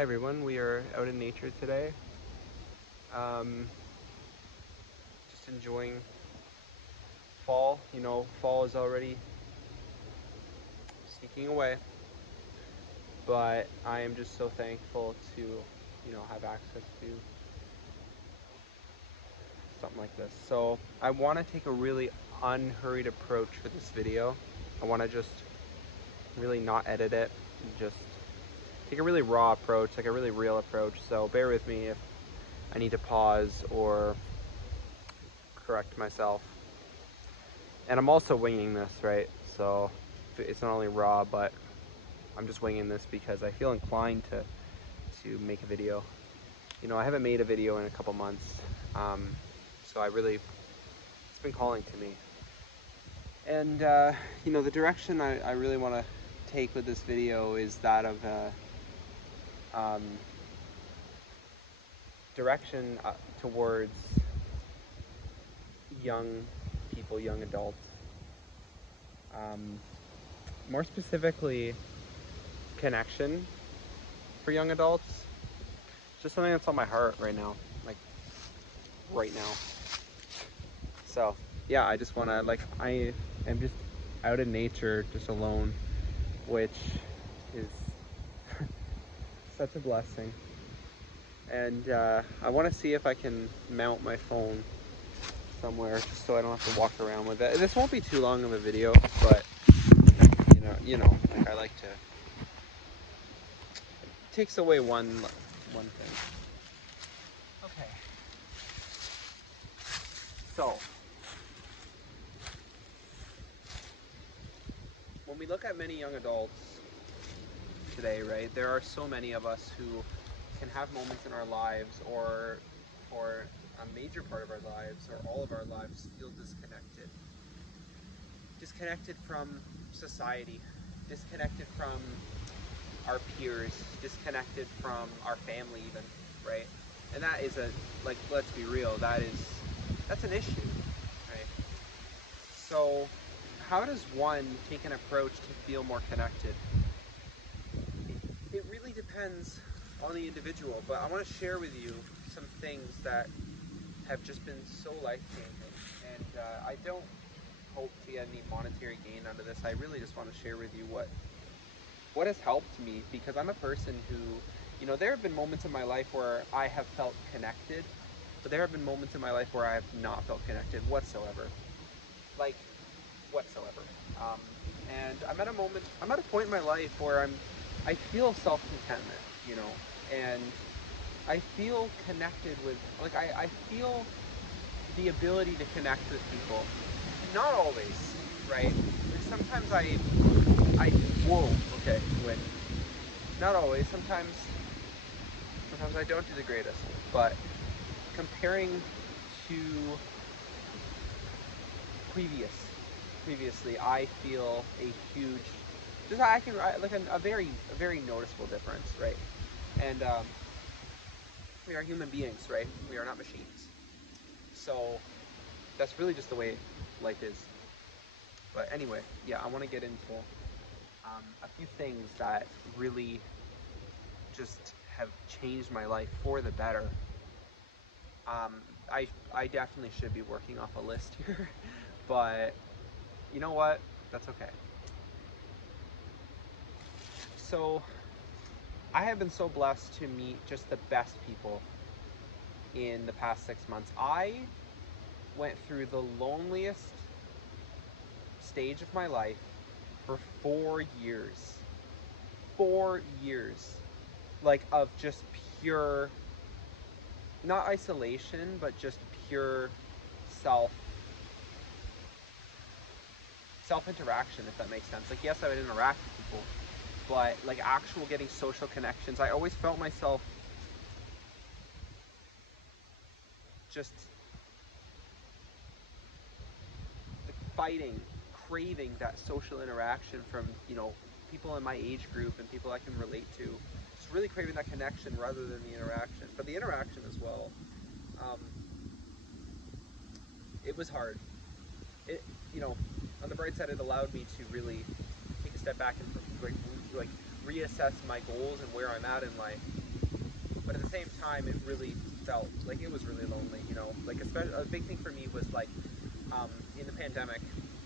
Hi everyone, we are out in nature today. Um, just enjoying fall. Fall is already sneaking away, but I am just so thankful to, have access to something like this. So I want to take a really unhurried approach for this video. I want to just really not edit it, and just take a really raw approach, like a really real approach. So bear with me if I need to pause or correct myself. And I'm also winging this, right? So it's not only raw, but I'm just winging this because I feel inclined to make a video. I haven't made a video in a couple months, so it's been calling to me. And the direction I really want to take with this video is that of direction towards young people, young adults. More specifically, connection for young adults. It's just something that's on my heart right now, like right now. So yeah, I just want to, I am just out in nature, just alone, which is such a blessing. And I want to see if I can mount my phone somewhere just so I don't have to walk around with it. This won't be too long of a video, but like I like to. It takes away one thing. Okay. So when we look at many young adults today, right, there are so many of us who can have moments in our lives or for a major part of our lives or all of our lives feel disconnected from society, disconnected from our peers, disconnected from our family even, right? And that is let's be real, that's an issue, right? So how does one take an approach to feel more connected? It really depends on the individual, but I want to share with you some things that have just been so life-changing, and I don't hope to get any monetary gain out of this. I really just want to share with you what has helped me, because I'm a person who, there have been moments in my life where I have felt connected, but there have been moments in my life where I have not felt connected whatsoever, like whatsoever. And I'm at a point in my life where I feel self-contentment, and I feel connected with, I feel the ability to connect with people. Not always, right? Sometimes whoa, okay, win. Not always. Sometimes I don't do the greatest. But comparing to previously, I feel a huge, a very noticeable difference, right? And we are human beings, right? We are not machines. So that's really just the way life is. But anyway, yeah, I want to get into a few things that really just have changed my life for the better. I definitely should be working off a list here, but you know what? That's okay. So I have been so blessed to meet just the best people in the past 6 months. I went through the loneliest stage of my life for 4 years. 4 years. Like, of just pure, not isolation, but just pure self-interaction, if that makes sense. Like, yes, I would interact with people, but like actual getting social connections, I always felt myself just fighting, craving that social interaction from, people in my age group and people I can relate to. Just really craving that connection rather than the interaction, but the interaction as well. It was hard. It, on the bright side, it allowed me to really take a step back and like reassess my goals and where I'm at in life. but at the same time, it really felt like it was really lonely. Like especially a big thing for me was like in the pandemic.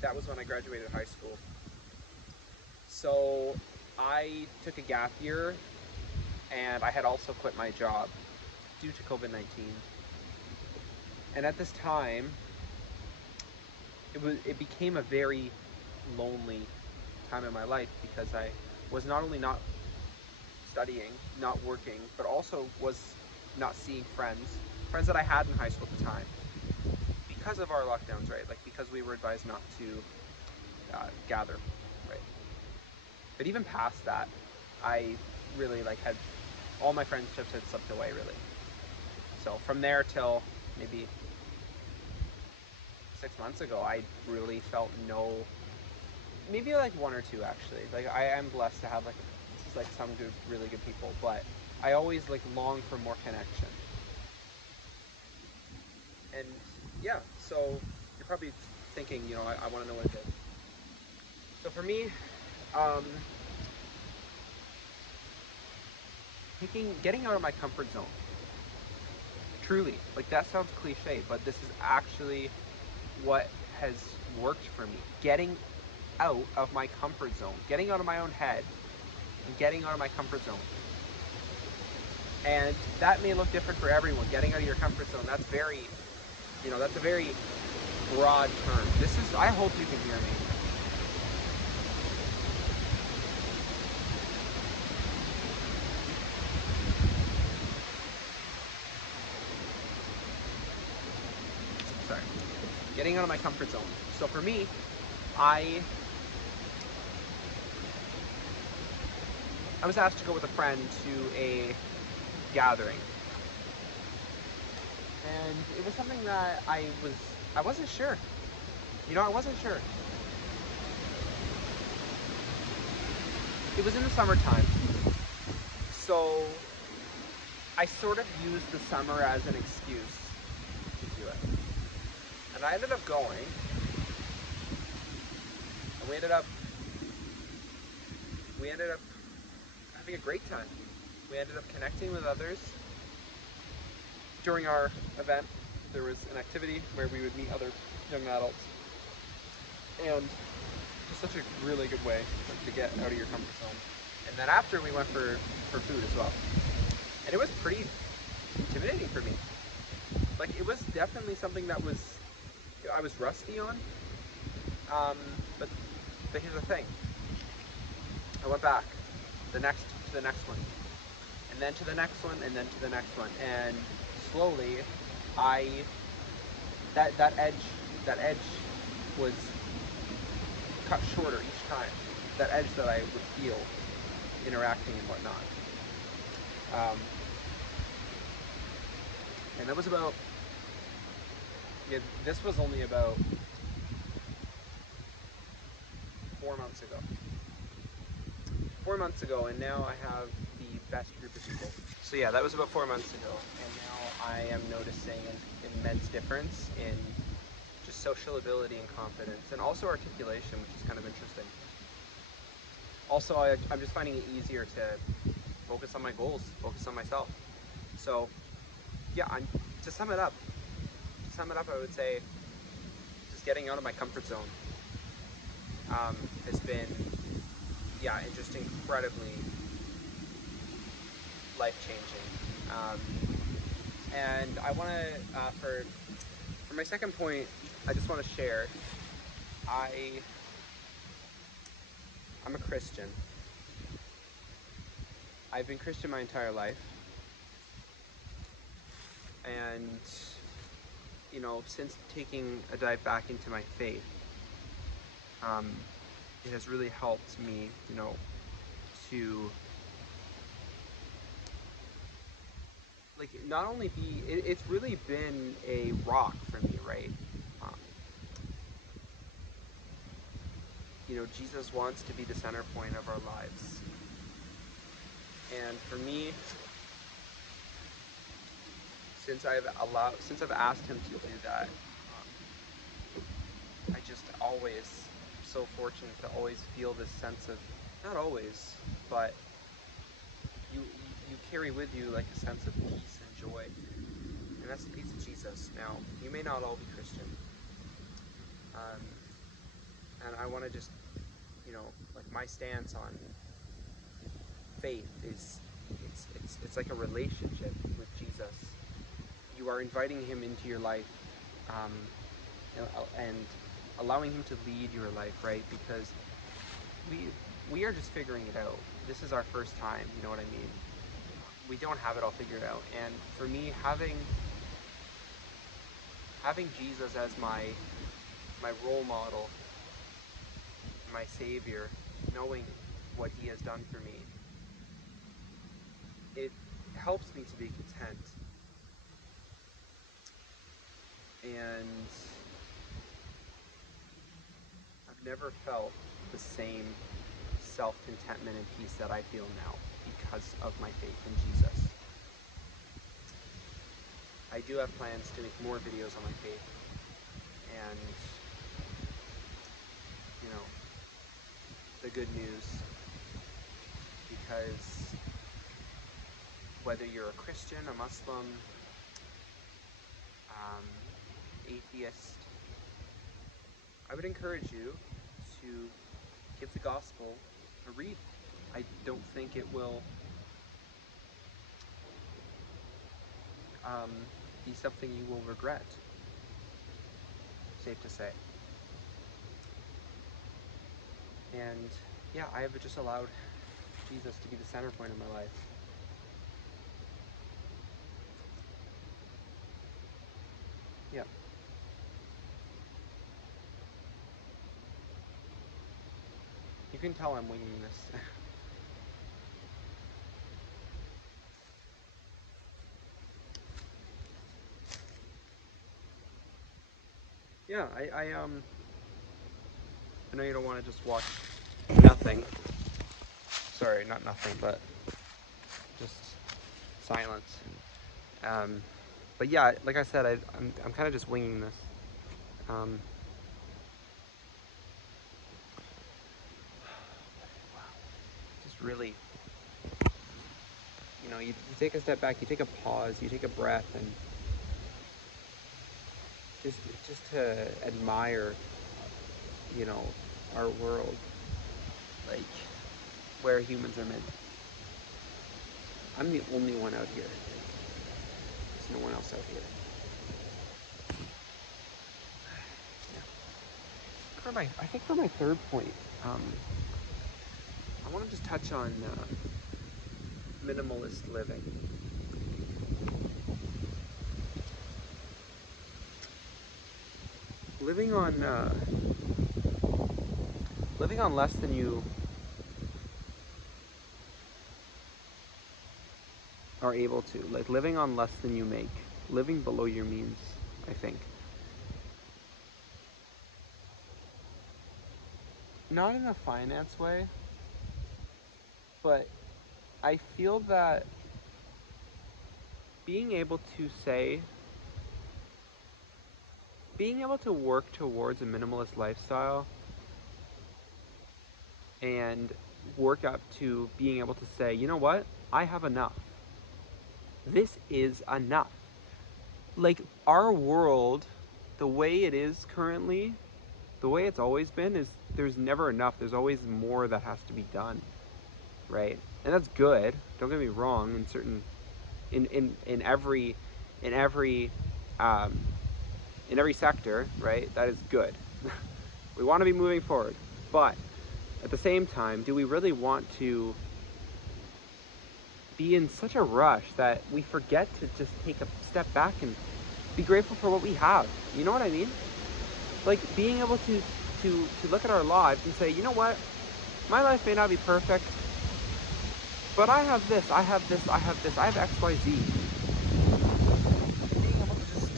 That was when I graduated high school. So I took a gap year, and I had also quit my job due to COVID-19. And at this time, it became a very lonely time in my life because I was not only not studying, not working, but also was not seeing friends that I had in high school at the time because of our lockdowns, right? Like because we were advised not to gather, right? But even past that, I really like had all my friendships had slipped away really. So from there till maybe 6 months ago, I really felt maybe like one or two actually. Like I am blessed to have like some good, really good people, but I always like long for more connection. And yeah, so you're probably thinking, I want to know what it is. So for me, getting out of my comfort zone. Truly, like that sounds cliche, but this is actually what has worked for me. Getting out of my comfort zone, getting out of my own head, and getting out of my comfort zone. And that may look different for everyone. Getting out of your comfort zone, that's a very broad term. I hope you can hear me. Sorry. Getting out of my comfort zone. So for me, I was asked to go with a friend to a gathering. And it was something that I wasn't sure. I wasn't sure. It was in the summertime. So I sort of used the summer as an excuse to do it. And I ended up going. And we ended up having a great time. We ended up connecting with others. During our event, there was an activity where we would meet other young adults. And just such a really good way to get out of your comfort zone. And then after, we went for food as well. And it was pretty intimidating for me. Like, it was definitely something that I was rusty on. But here's the thing. I went back to the next one. And then to the next one, and then to the next one. And slowly, that edge was cut shorter each time. That edge that I would feel interacting and whatnot. And that was this was only about 4 months ago. 4 months ago, and now I have the best group of people. So yeah, that was about 4 months ago, and now I am noticing an immense difference in just social ability and confidence, and also articulation, which is kind of interesting. Also, I'm just finding it easier to focus on my goals, focus on myself. So yeah, to sum it up, I would say just getting out of my comfort zone has been, just incredibly life-changing. And I want to, for my second point, I just want to share, I'm a Christian. I've been Christian my entire life. And, since taking a dive back into my faith, it has really helped me, to not only it's really been a rock for me, right? Jesus wants to be the center point of our lives. And for me, since I've asked him to do that, I just always so fortunate to always feel this sense of, not always, but you you carry with you like a sense of peace and joy. And that's the peace of Jesus. Now, you may not all be Christian. And I want to just, like my stance on faith is it's like a relationship with Jesus. You are inviting him into your life, and allowing him to lead your life, right? Because we are just figuring it out. This is our first time, you know what I mean? We don't have it all figured out. And for me, having Jesus as my role model, my savior, knowing what he has done for me, it helps me to be content. And I've never felt the same self-contentment and peace that I feel now because of my faith in Jesus. I do have plans to make more videos on my faith, and the good news, because whether you're a Christian, a Muslim, atheist, I would encourage you to give the gospel a read. I don't think it will be something you will regret, safe to say. And yeah, I have just allowed Jesus to be the center point of my life. Yeah. You can tell I'm winging this. Yeah, I know you don't want to just watch nothing. Sorry, not nothing, but just silence. But yeah, like I said, I'm kind of just winging this. Just really, you take a step back, you take a pause, you take a breath, and just to admire, our world, like where humans are meant. I'm the only one out here. There's no one else out here. I think for my third point, I want to just touch on minimalist living. Living on less than you are able to, like living on less than you make, living below your means, I think. Not in a finance way, but I feel that being able to work towards a minimalist lifestyle and work up to being able to say, you know what, I have enough. This is enough. Like, our world, the way it is currently, the way it's always been, is there's never enough. There's always more that has to be done, right? And that's good. Don't get me wrong. In every sector, right? That is good. We want to be moving forward, but at the same time, do we really want to be in such a rush that we forget to just take a step back and be grateful for what we have? You know what I mean? Like, being able to look at our lives and say, you know what, my life may not be perfect, but I have this, I have this, I have this, I have X, Y, Z. Being able to just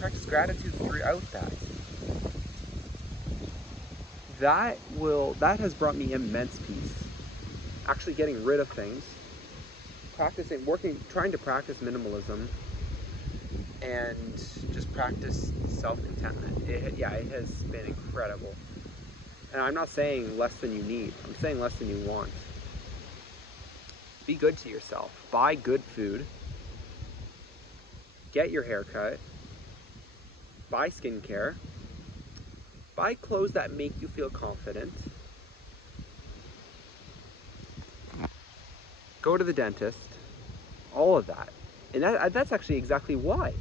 practice gratitude throughout that. That has brought me immense peace. Actually getting rid of things, trying to practice minimalism, and just practice self-contentment. It has been incredible. And I'm not saying less than you need. I'm saying less than you want. Be good to yourself. Buy good food. Get your hair cut. Buy skincare. Buy clothes that make you feel confident. Go to the dentist. All of that. And that's actually exactly why.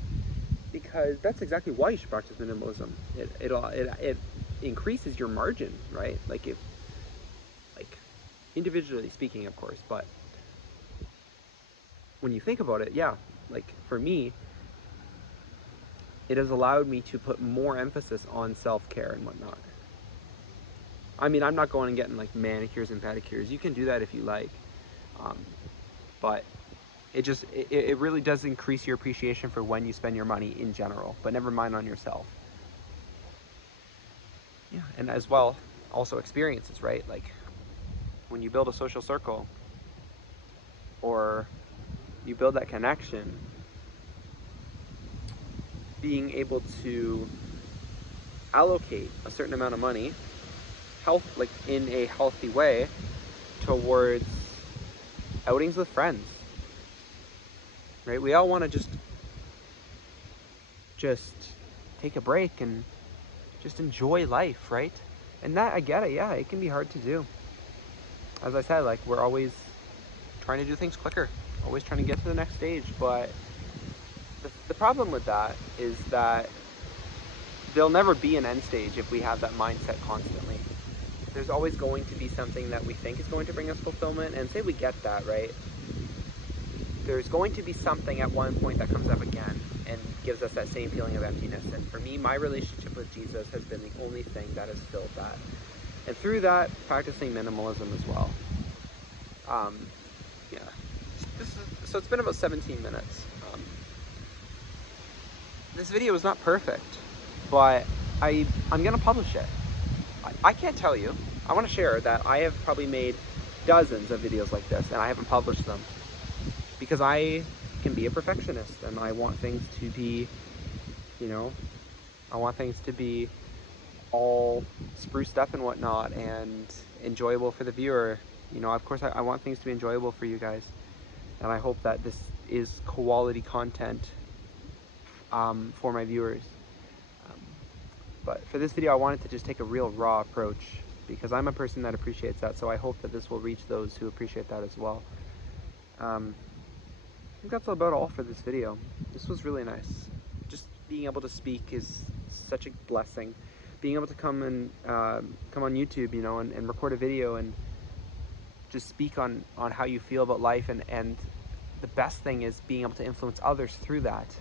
Because that's exactly why you should practice minimalism. It increases your margin, right? Like individually speaking, of course, but when you think about it, yeah, like for me, it has allowed me to put more emphasis on self-care and whatnot. I mean, I'm not going and getting like manicures and pedicures. You can do that if you like, but it really does increase your appreciation for when you spend your money in general, but never mind on yourself. Yeah, and as well, also experiences, right? Like when you build a social circle or you build that connection, being able to allocate a certain amount of money, like in a healthy way, towards outings with friends, right? We all want to just take a break and just enjoy life, right? And that, I get it, yeah, it can be hard to do. As I said, like we're always trying to do things quicker, always trying to get to the next stage, but the problem with that is that there'll never be an end stage if we have that mindset constantly. There's always going to be something that we think is going to bring us fulfillment, and say we get that, right? There's going to be something at one point that comes up again and gives us that same feeling of emptiness. And for me, my relationship with Jesus has been the only thing that has filled that. And through that, practicing minimalism as well. Yeah. So it's been about 17 minutes. This video is not perfect, but I'm gonna publish it. I can't tell you. I want to share that I have probably made dozens of videos like this, and I haven't published them because I can be a perfectionist, and I want things to be, I want things to be all spruced up and whatnot and enjoyable for the viewer. Of course, I want things to be enjoyable for you guys, and I hope that this is quality content for my viewers. But for this video, I wanted to just take a real raw approach because I'm a person that appreciates that, so I hope that this will reach those who appreciate that as well. I think that's about all for this video. This was really nice. Just being able to speak is such a blessing. Being able to come on YouTube, and record a video and just speak on how you feel about life, and the best thing is being able to influence others through that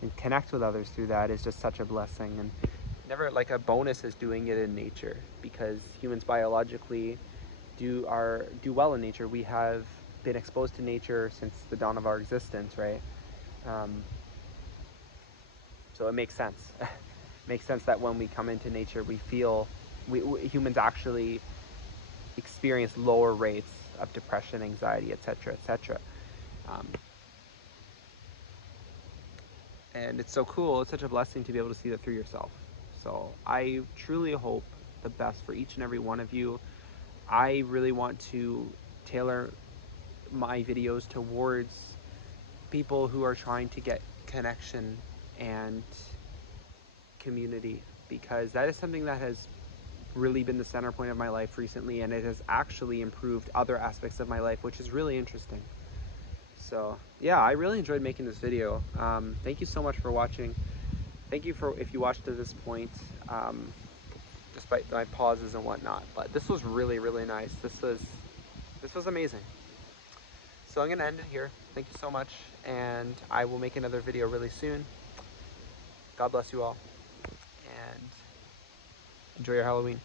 and connect with others through that is just such a blessing. And never like a bonus is doing it in nature, because humans biologically do well in nature. We have been exposed to nature since the dawn of our existence, right? So it makes sense. It makes sense that when we come into nature, we feel humans actually experience lower rates of depression, anxiety, etc., etc. And it's so cool. It's such a blessing to be able to see that through yourself. So I truly hope the best for each and every one of you. I really want to tailor my videos towards people who are trying to get connection and community, because that is something that has really been the center point of my life recently, and it has actually improved other aspects of my life, which is really interesting. So yeah, I really enjoyed making this video. Thank you so much for watching. Thank you if you watched to this point, despite my pauses and whatnot. But this was really, really nice. This was amazing. So I'm gonna end it here. Thank you so much, and I will make another video really soon. God bless you all, and enjoy your Halloween.